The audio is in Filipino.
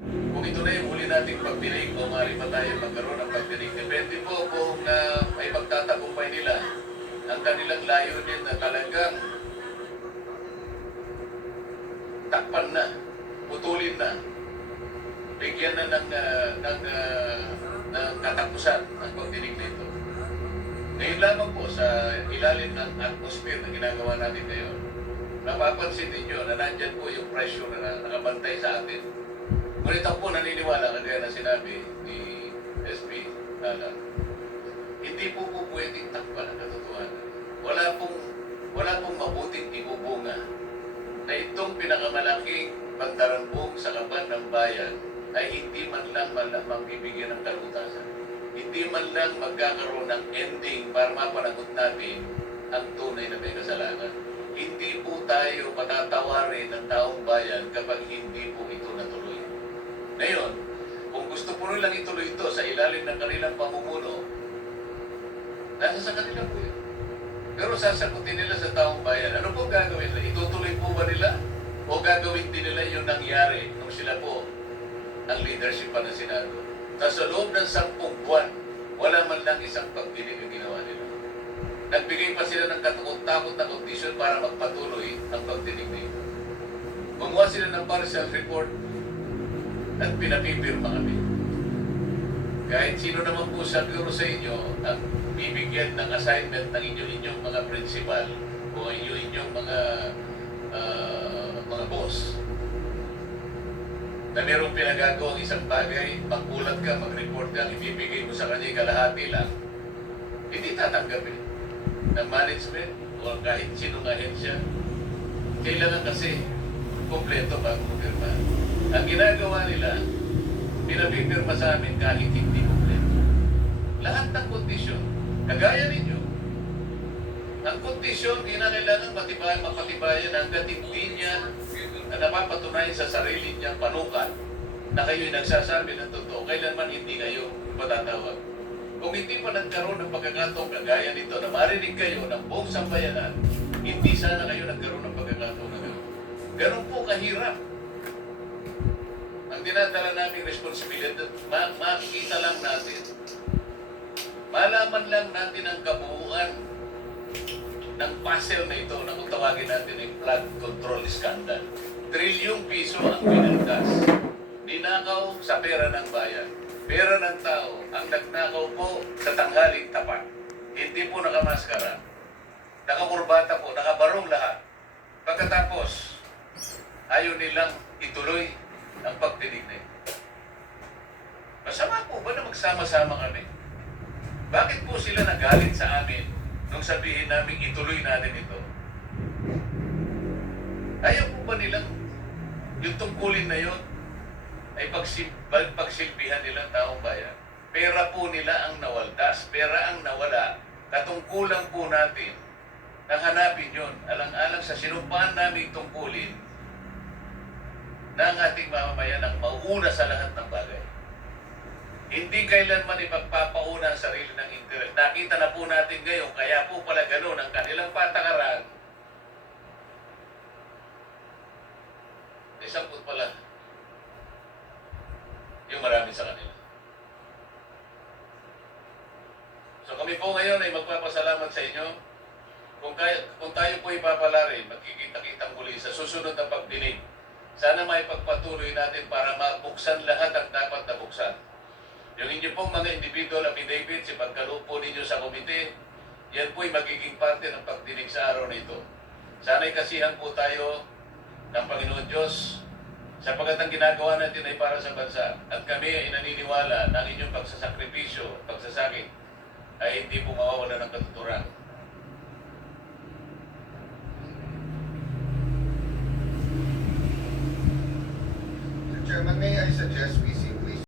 Kung ito na yung huli nating pagdinig o maaari pa tayo magkaroon ng pagdinig, depende po kung may pagtatagumpay nila ang kanilang layunin na talagang takpan na, putulin na, bigyan na ng katapusan ang pagdinig nito. Ngayon lamang po sa ilalim ng atmosphere na ginagawa natin ngayon, napapansin ninyo na nandyan po yung pressure na nakabantay sa atin. Ngunit ako po naniniwala, kagaya na sinabi ni SP Nala, hindi po pwedeng takpan ang katotohanan. Wala pong mabuting ibubunga na itong pinakamalaking pandarambong sa kaban ng bayan ay hindi man lang magbibigyan ng kalutasan. Hindi man lang magkakaroon ng ending para mapanagot natin ang tunay na may kasalanan. Hindi po tayo patatawarin ng taong bayan kapag hindi po ito natuloy. Ngayon, kung gusto po nilang ituloy ito sa ilalim ng kanilang pamumuno, nasa sa kanila po yun. Pero sasagutin nila sa taong bayan, ano po gagawin nila? Itutuloy po ba nila? O gagawin din nila yung nangyari nung sila po ang leadership pa ng Senado? Sa loob ng 10 buwan, wala man lang isang pagdinig ang ginawa nila. Nagbigay pa sila ng katakot-takot na condition para magpatuloy ang pagdinig nila. Gumawa sila ng partial report at pinapipirma kami. Kahit sino naman po siguro sa inyo ang bibigyan ng assignment ng inyong mga principal o inyong mga boss na merong pinagagawang isang bagay, magkulat ka, mag-report ka, ibibigay mo sa kanya kalahati lang, hindi tatanggapin ng management o kahit sinong ahensya. Kailangan kasi kompleto bago pumirma. Ang ginagawa nila, pinapipirma sa amin kahit hindi kompleto. Lahat ng kondisyon, kagaya ninyo, ang kondisyon, kinakailangan mapatibayan hanggat hindi niya na napapatunayan sa sarili niyang panukat na kayo'y nagsasabi ng totoo, kailanman hindi kayo matatawag. Kung hindi pa nagkaroon ng pagkakataong kagaya nito na marinig kayo ng buong sambayanan, hindi sana kayo nagkaroon ng pagkakataong na gano'n. Ganun po kahirap. Ang dinadala naming responsibilidad, makita lang natin, malaman lang natin ang kabuuan ng puzzle na ito na kung tawagin natin ay flood control scandal. Trilyong piso ang pinaltas. Ninakaw sa pera ng bayan. Pera ng tao ang nagnakaw po sa tanghaling tapat. Hindi po nakamaskara. Nakakurbata po, nakabarong lahat. Pagkatapos, ayaw nilang ituloy ang pagdinig na ito. Masama po ba na magsama-sama kami? Bakit po sila nagalit sa amin nung sabihin namin ituloy natin ito? Ayaw po ba nilang yung tungkulin na yun ay pagsilbihan nilang taong bayan? Pera po nila ang nawaldas, pera ang nawala, katungkulan po natin na hanapin yun, alang-alang sa sinumpahan namin tungkulin na ang ating mamamayan ang mauuna sa lahat ng bagay. Hindi kailanman ipagpapauna ang sarili ng interes. Nakita na po natin ngayon, kaya po pala gano'n ang kanilang patakaran. Isang po pala yung marami sa kanila. So kami po ngayon ay magpapasalamat sa inyo. Kung tayo po ipapalarin, magkikita-kitang muli sa susunod na pagdinig. Sana may pagpatuloy natin para mabuksan lahat ang dapat na buksan. Yung inyo pong mga individual affidavits, ipagkalupo ninyo sa komite, yan po'y magiging parte ng pagdinig sa araw na ito. Sana'y kasihan po tayo ng Panginoon Diyos sapagkat ang ginagawa natin ay para sa bansa. At kami ay naniniwala na ang inyong pagsasakripisyo, pagsasakit, ay hindi po mawawala ng katuturan. Chairman, may I suggest we